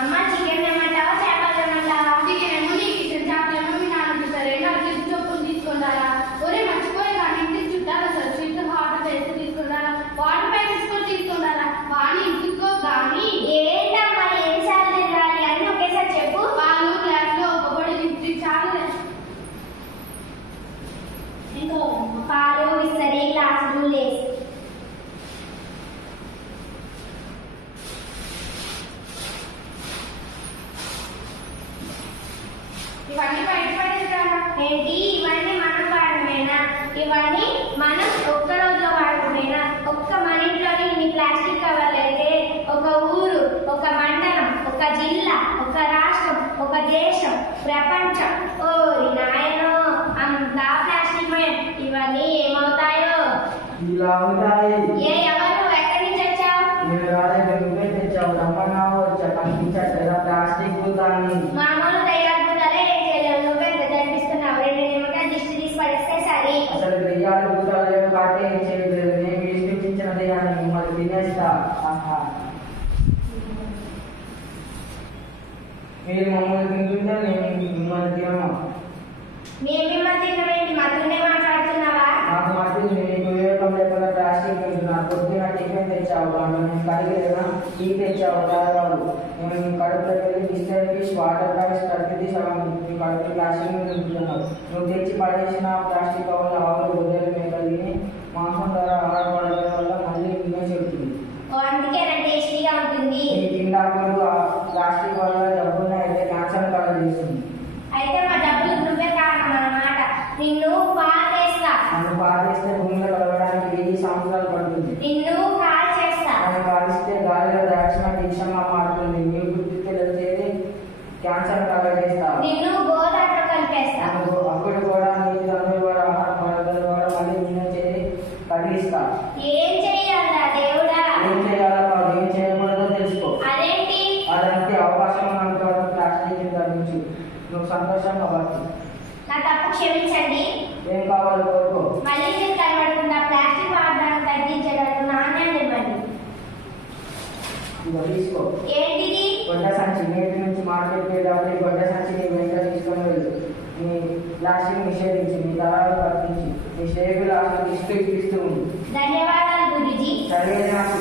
అమ్మ చికెన్ ఏమంటావా చేపలు ఏమంటావా? చికెన్ ఏమో నీకు ఇష్టం, చేపలేమో మీ నాన్నకి సరే నాకు తెలిసి చొప్పులు తీసుకుంటారా? ఒరే మర్చిపోయి కానీ ఇంటికి చుట్టాలి సార్, స్వీట్ హాట్ వేసి తీసుకుంటారా? వాటర్ ప్యాకెట్స్ కూడా తీసుకుంటారా? వాణి ఇంటికో కానీ ఏంటమ్మా ఎన్నిసార్లు తిరగాలి అని ఒకేసారి చెప్పు. వాళ్ళు క్లాస్ లో ఒకబడి లిఫ్ట్ చాలా ఇంకో పాలు విస్తరి గ్లాసులు లేసి ఇవన్నీ బయటపడేది ఏంటి? ఇవన్నీ మనం వాడమేనా? ఇవన్నీ మనం ఒక్క రోజులో వాడమేనా? ఒక్క మన ఇంట్లోని ఇన్ని ప్లాస్టిక్ కవర్లు అయితే ఒక ఊరు, ఒక మండలం, ఒక జిల్లా, ఒక రాష్ట్రం, ఒక దేశం, ప్రపంచం ఓరి నాయనో అంతా ప్లాస్టిక్ మయం. ఇవన్నీ ఏమవుతాయో? ఇలా అవుతాయి. ఎవరు నువ్వు ఎక్కడి నుంచి వచ్చావు? నేను రాలేదు, నువ్వే తెచ్చావు. రమ్మన్నావు వచ్చా, కనిపించట్లేదా ప్లాస్టిక్ దాన్ని? మామూలు దయ్యాలుతాలే ఏం చేయలేవు. నువ్వే జరిపిస్తున్నావు. రెండు నిమ్మకాయ దిష్టి తీసి పడిస్తే సరే. అసలు దెయ్యాలు భూతాలు కాటే ఏం చేయలేదు. నేను ఇష్టపించిన దెయ్యాన్ని మిమ్మల్ని తినేస్తా. మీరు మమ్మల్ని తింటుంటే నేను మిమ్మల్ని తినమా? మేము మిమ్మల్ని తినమేంటి? మాతోనే మాట్లాడుతున్నావా? నాకు మధ్య నీకు వివేకం లేకుండా ప్లాస్టిక్ తింటున్నాను. పొద్దున టిఫిన్ తెచ్చావు, నేను కడిగేదా టీ తెచ్చావు తాగావు. నేను నీ కడుపులోకి వెళ్ళి బిస్కెట్ ఫిష్ వాటర్ ప్యాకెట్స్ కడిగి సగం నీ కడుపు ప్లాస్టిక్ తింటున్నావు. నువ్వు తెచ్చి పడేసిన ప్లాస్టిక్ కవర్లు ఆవులు గొర్రెలు మేకలు తిని మాంసం ద్వారా ఆహారపడడం వల్ల మళ్ళీ నిన్నే చెబుతుంది. అందుకే నా టేస్టీగా ఉంటుంది. ఈ తిండాకులు ప్లాస్టిక్ వల్ల జబ్బున అయితే క్యాన్సర్ కలగజేస్తుంది. అయితే మా డబ్బులు నువ్వే కారణం అన్నమాట. నిన్ను పాతేస్తా. నన్ను పారేస్తే భూమిలో కలగడానికి 1000 సంవత్సరాలు పడుతుంది. నిన్ను కాల్ చేస్తా. నన్ను పాలిస్తే గాలిలో రియాక్షన్ విషంగా మారుతుంది. నీవు గుర్తు తెలిసేది క్యాన్సర్ కలగజేస్తా. నిన్ను గోదావరిలో కలిపేస్తా. అప్పుడు కూడా నీటి రంగుల ద్వారా ఆహార పదార్థాల ద్వారా మళ్ళీ నిన్ను చేసి కదిలిస్తా. ఏం చెయ్యాలా దేవుడా? ఏం చేయాలో కాదు, ఏం చేయకూడదో తెలుసుకో. అదేంటి? అలాంటి అవకాశం ఉన్నంత వరకు ప్లాస్టిక్ ధరించు. నువ్వు సంతోషంగా బతు. నా తప్పు క్షమించండి. ఏం కావాలో కోరుకో. మళ్ళీ మీరు కనబడకుండా ప్లాస్టిక్ వాడడాన్ని తగ్గించడానికి నాణ్యాన్ని ఇవ్వండి. ఇదిగో తీసుకో. ఏంటిది? గొడ్డ సంచి. నేటి నుంచి మార్కెట్ వెళ్ళేటప్పుడు ఈ గొడ్డ సంచి నీ వెంట తీసుకొని వెళ్ళు. నీ ప్లాస్టిక్ నిషేధించి నీ తరాలు వర్తించి నీ షేపులు అసలు ఇస్తూ ఉంది. ధన్యవాదాలు గురూజీ. సరే నాకు